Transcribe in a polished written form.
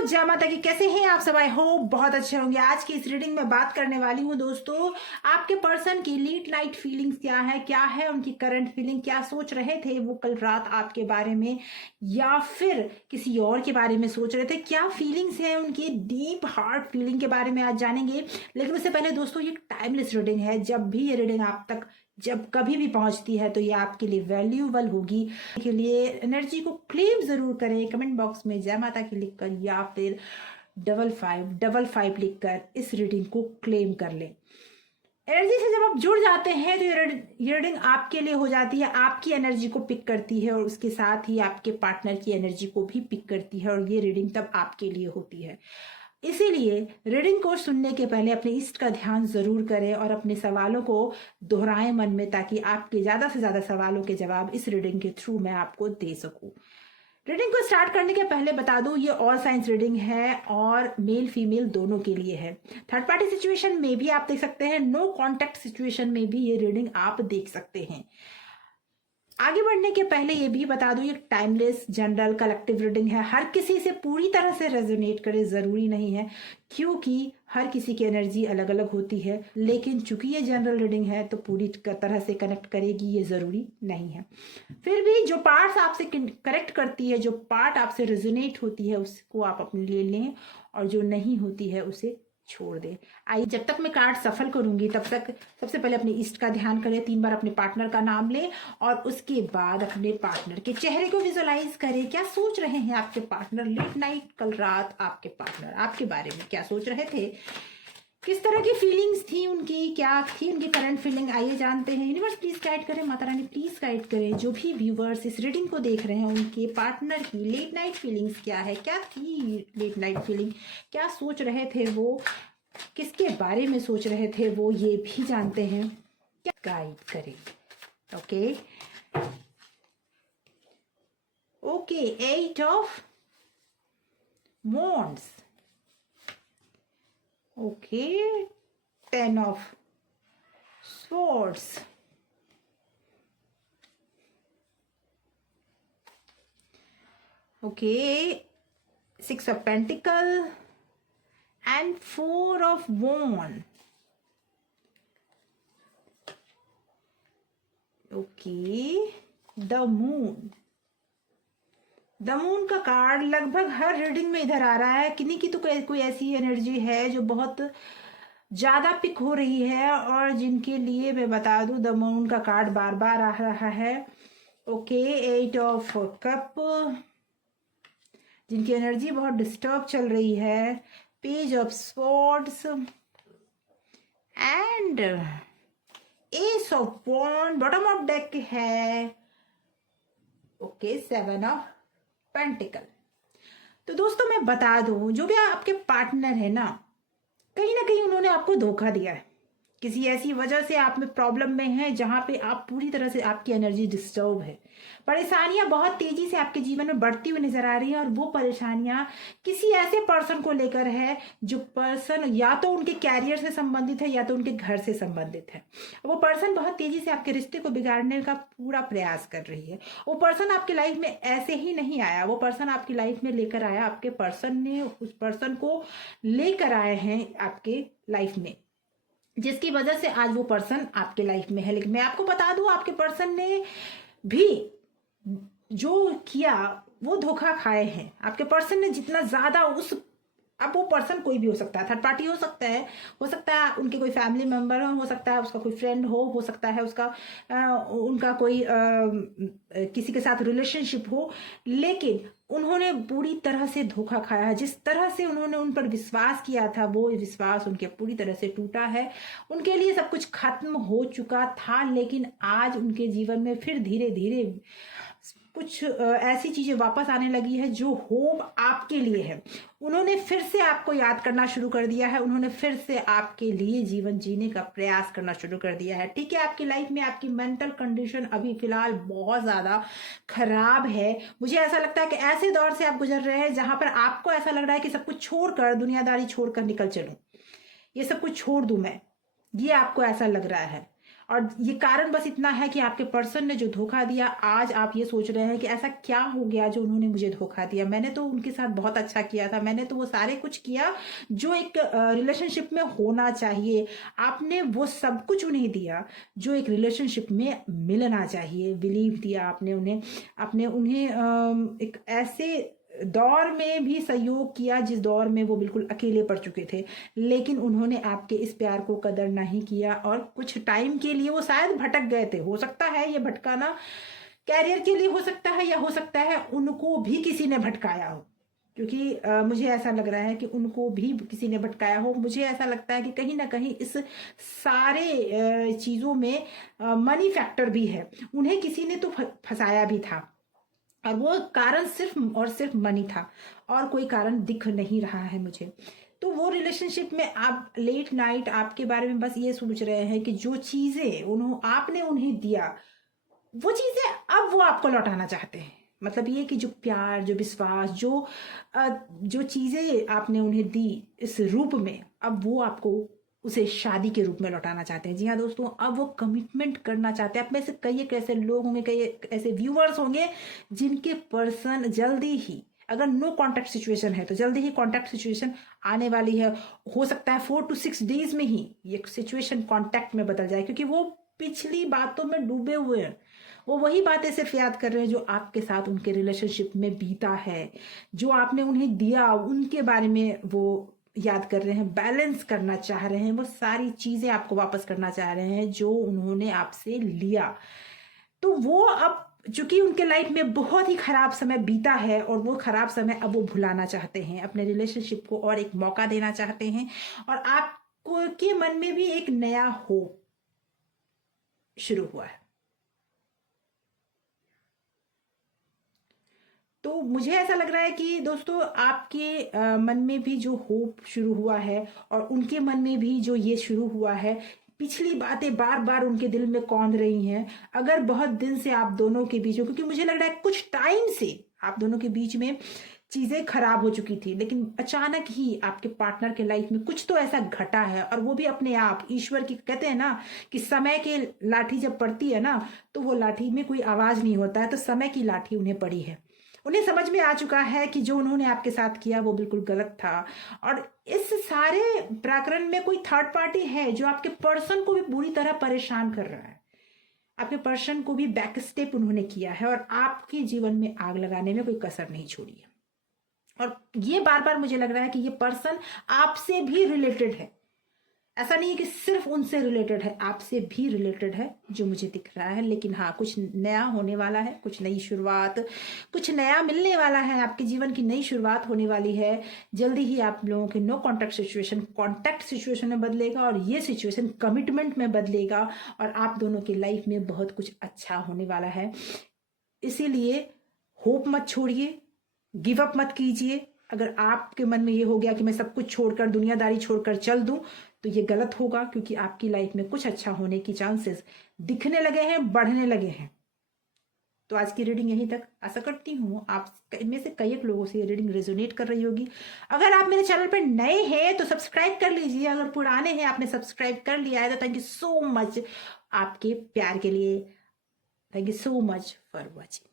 जय माता की। कैसे हैं आप सब? आई होप बहुत अच्छे होंगे। आज की इस रीडिंग में बात करने वाली हूँ दोस्तों, आपके पर्सन की लेट नाइट फीलिंग्स क्या है उनकी करंट फीलिंग, क्या सोच रहे थे वो कल रात आपके बारे में या फिर किसी और के बारे में सोच रहे थे, क्या फीलिंग्स है उनकी डीप हार्ट फीलिंग के बारे में आज जानेंगे। लेकिन उससे पहले दोस्तों, ये टाइमलेस रीडिंग है। जब भी ये रीडिंग आप तक जब कभी भी पहुंचती है तो ये आपके लिए वैल्यूएबल होगी। के लिए एनर्जी को क्लेम जरूर करें कमेंट बॉक्स में जय माता की लिखकर, या फिर 5555 लिखकर इस रीडिंग को क्लेम कर लें। एनर्जी से जब आप जुड़ जाते हैं तो ये रीडिंग आपके लिए हो जाती है, आपकी एनर्जी को पिक करती है और उसके साथ ही आपके पार्टनर की एनर्जी को भी पिक करती है, और ये रीडिंग तब आपके लिए होती है। इसीलिए रीडिंग को सुनने के पहले अपने इष्ट का ध्यान जरूर करें और अपने सवालों को दोहराएं मन में, ताकि आपके ज्यादा से ज्यादा सवालों के जवाब इस रीडिंग के थ्रू मैं आपको दे सकूं। रीडिंग को स्टार्ट करने के पहले बता दूं, ये ऑल साइंस रीडिंग है और मेल फीमेल दोनों के लिए है। थर्ड पार्टी सिचुएशन में भी आप देख सकते हैं, नो कॉन्टेक्ट सिचुएशन में भी ये रीडिंग आप देख सकते हैं। आगे बढ़ने के पहले ये भी बता दूं, ये टाइमलेस जनरल कलेक्टिव रीडिंग है। हर किसी से पूरी तरह से रेजोनेट करे जरूरी नहीं है, क्योंकि हर किसी की एनर्जी अलग अलग होती है। लेकिन चूंकि ये जनरल रीडिंग है तो पूरी तरह से कनेक्ट करेगी ये जरूरी नहीं है। फिर भी जो पार्ट्स आपसे करेक्ट करती है, जो पार्ट आपसे रेजोनेट होती है उसको आप अपने लिए लें, और जो नहीं होती है उसे छोड़ दे। आइए, जब तक मैं कार्ड सफल करूंगी तब तक सबसे पहले अपने इष्ट का ध्यान करें, 3 बार अपने पार्टनर का नाम लें और उसके बाद अपने पार्टनर के चेहरे को विजुअलाइज करें। क्या सोच रहे हैं आपके पार्टनर लेट नाइट कल रात? आपके पार्टनर आपके बारे में क्या सोच रहे थे, किस तरह की फीलिंग्स थी उनकी, क्या थी उनकी करंट फीलिंग? आइए जानते हैं। यूनिवर्स प्लीज गाइड करें, माता रानी प्लीज गाइड करें। जो भी व्यूवर्स इस रीडिंग को देख रहे हैं उनके पार्टनर की लेट नाइट फीलिंग्स क्या है, क्या थी लेट नाइट फीलिंग, क्या सोच रहे थे वो, किसके बारे में सोच रहे थे वो, ये भी जानते हैं। क्या गाइड करें। Okay okay 8 of wands, okay, 10 of swords, okay, 6 of pentacle and 4 of wand, okay, the moon। The moon का कार्ड लगभग हर रीडिंग में इधर आ रहा है। किन्हीं की तो कोई ऐसी एनर्जी है जो बहुत ज्यादा पिक हो रही है, और जिनके लिए मैं बता दूं द मून का कार्ड बार बार आ रहा है। ओके 8 ऑफ कप, जिनकी एनर्जी बहुत डिस्टर्ब चल रही है। Page of swords and ace of wand bottom of deck है। Okay 7 of pentacle. तो दोस्तों मैं बता दूं, जो भी आपके पार्टनर है ना कहीं उन्होंने आपको धोखा दिया है। किसी ऐसी वजह से आप में प्रॉब्लम में है जहां पे आप पूरी तरह से आपकी एनर्जी डिस्टर्ब है। परेशानियां बहुत तेजी से आपके जीवन में बढ़ती हुई नजर आ रही है, और वो परेशानियां किसी ऐसे पर्सन को लेकर है जो पर्सन या तो उनके कैरियर से संबंधित है या तो उनके घर से संबंधित है। वो पर्सन बहुत तेजी से आपके रिश्ते को बिगाड़ने का पूरा प्रयास कर रही है। वो पर्सन आपकी लाइफ में ऐसे ही नहीं आया, वो पर्सन आपकी लाइफ में लेकर आया, आपके पर्सन ने उस पर्सन को लेकर आए हैं आपके लाइफ में, जिसकी वजह से आज वो पर्सन आपके लाइफ में है। लेकिन मैं आपको बता दूं, आपके पर्सन ने भी जो किया वो धोखा खाए हैं। आपके पर्सन ने जितना ज्यादा अब वो पर्सन कोई भी हो सकता है, थर्ड पार्टी हो सकता है उनके कोई फैमिली मेंबर हो सकता है उसका कोई फ्रेंड हो सकता है उसका उनका कोई किसी के साथ रिलेशनशिप हो, लेकिन उन्होंने पूरी तरह से धोखा खाया है। जिस तरह से उन्होंने उन पर विश्वास किया था वो विश्वास उनके पूरी तरह से टूटा है। उनके लिए सब कुछ खत्म हो चुका था, लेकिन आज उनके जीवन में फिर धीरे धीरे कुछ ऐसी चीजें वापस आने लगी है जो होप आपके लिए है। उन्होंने फिर से आपको याद करना शुरू कर दिया है, उन्होंने फिर से आपके लिए जीवन जीने का प्रयास करना शुरू कर दिया है। ठीक है, आपकी लाइफ में आपकी मेंटल कंडीशन अभी फिलहाल बहुत ज्यादा खराब है। मुझे ऐसा लगता है कि ऐसे दौर से आप गुजर रहे हैं जहां पर आपको ऐसा लग रहा है कि सब कुछ छोड़कर, दुनियादारी छोड़कर निकल चलूं, ये सब कुछ छोड़ दूं मैं, ये आपको ऐसा लग रहा है। और ये कारण बस इतना है कि आपके पर्सन ने जो धोखा दिया, आज आप ये सोच रहे हैं कि ऐसा क्या हो गया जो उन्होंने मुझे धोखा दिया। मैंने तो उनके साथ बहुत अच्छा किया था, मैंने तो वो सारे कुछ किया जो एक रिलेशनशिप में होना चाहिए। आपने वो सब कुछ उन्हें दिया जो एक रिलेशनशिप में मिलना चाहिए। बिलीव दिया आपने उन्हें एक ऐसे दौर में भी सहयोग किया जिस दौर में वो बिल्कुल अकेले पड़ चुके थे, लेकिन उन्होंने आपके इस प्यार को कदर नहीं किया और कुछ टाइम के लिए वो शायद भटक गए थे। हो सकता है ये भटकाना कैरियर के लिए हो सकता है, या हो सकता है उनको भी किसी ने भटकाया हो, क्योंकि मुझे ऐसा लग रहा है कि उनको भी किसी ने भटकाया हो। मुझे ऐसा लगता है कि कहीं ना कहीं इस सारे चीज़ों में मनी फैक्टर भी है। उन्हें किसी ने तो फंसाया भी था, और वो कारण सिर्फ और सिर्फ मनी था, और कोई कारण दिख नहीं रहा है मुझे। तो वो रिलेशनशिप में आप लेट नाइट आपके बारे में बस ये सोच रहे हैं कि जो चीज़ें आपने उन्हें दिया, वो चीज़ें अब वो आपको लौटाना चाहते हैं। मतलब ये कि जो प्यार, जो विश्वास, जो चीज़ें आपने उन्हें दी इस रूप में, अब वो आपको उसे शादी के रूप में लौटाना चाहते हैं। जी हाँ दोस्तों, अब वो कमिटमेंट करना चाहते हैं। आप में से कई एक ऐसे लोग होंगे, कई ऐसे व्यूअर्स होंगे जिनके पर्सन जल्दी ही, अगर नो कॉन्टैक्ट सिचुएशन है तो जल्दी ही कॉन्टैक्ट सिचुएशन आने वाली है। हो सकता है 4 to 6 डेज में ही ये सिचुएशन कॉन्टैक्ट में बदल जाए, क्योंकि वो पिछली बातों में डूबे हुए हैं। वो वही बातें सिर्फ याद कर रहे हैं जो आपके साथ उनके रिलेशनशिप में बीता है, जो आपने उन्हें दिया उनके बारे में वो याद कर रहे हैं, बैलेंस करना चाह रहे हैं, वो सारी चीजें आपको वापस करना चाह रहे हैं जो उन्होंने आपसे लिया। तो वो अब, चूंकि उनके लाइफ में बहुत ही खराब समय बीता है और वो खराब समय अब वो भुलाना चाहते हैं, अपने रिलेशनशिप को और एक मौका देना चाहते हैं, और आपको के मन में भी एक नया होप शुरू हुआ है। तो मुझे ऐसा लग रहा है कि दोस्तों आपके मन में भी जो होप शुरू हुआ है, और उनके मन में भी जो ये शुरू हुआ है, पिछली बातें बार बार उनके दिल में कौंध रही हैं। अगर बहुत दिन से आप दोनों के बीच में, क्योंकि मुझे लग रहा है कुछ टाइम से आप दोनों के बीच में चीजें खराब हो चुकी थी, लेकिन अचानक ही आपके पार्टनर के लाइफ में कुछ तो ऐसा घटा है, और वो भी अपने आप, ईश्वर की, कहते हैं ना कि समय की लाठी जब पड़ती है ना, तो वो लाठी में कोई आवाज नहीं होता है, तो समय की लाठी उन्हें पड़ी है। उन्हें समझ में आ चुका है कि जो उन्होंने आपके साथ किया वो बिल्कुल गलत था, और इस सारे प्रकरण में कोई थर्ड पार्टी है जो आपके पर्सन को भी बुरी तरह परेशान कर रहा है। आपके पर्सन को भी बैक स्टेप उन्होंने किया है, और आपके जीवन में आग लगाने में कोई कसर नहीं छोड़ी है। और ये बार बार मुझे लग रहा है कि ये पर्सन आपसे भी रिलेटेड है। ऐसा नहीं है कि सिर्फ उनसे रिलेटेड है, आपसे भी रिलेटेड है जो मुझे दिख रहा है। लेकिन हाँ, कुछ नया होने वाला है, कुछ नई शुरुआत, कुछ नया मिलने वाला है, आपके जीवन की नई शुरुआत होने वाली है। जल्दी ही आप लोगों के no contact situation contact situation में बदलेगा, और ये सिचुएशन कमिटमेंट में बदलेगा, और आप दोनों की लाइफ में बहुत कुछ अच्छा होने वाला है। इसीलिए होप मत छोड़िए, गिव अप मत कीजिए। अगर आपके मन में ये हो गया कि मैं सब कुछ छोड़कर, दुनियादारी छोड़कर चल दूं, तो ये गलत होगा, क्योंकि आपकी लाइफ में कुछ अच्छा होने की चांसेस दिखने लगे हैं, बढ़ने लगे हैं। तो आज की रीडिंग यहीं तक। आशा करती हूँ आप में से कई एक लोगों से ये रीडिंग रेजोनेट कर रही होगी। अगर आप मेरे चैनल पर नए हैं तो सब्सक्राइब कर लीजिए, अगर पुराने हैं, आपने सब्सक्राइब कर लिया है, तो थैंक यू सो मच आपके प्यार के लिए। Thank you so much for watching.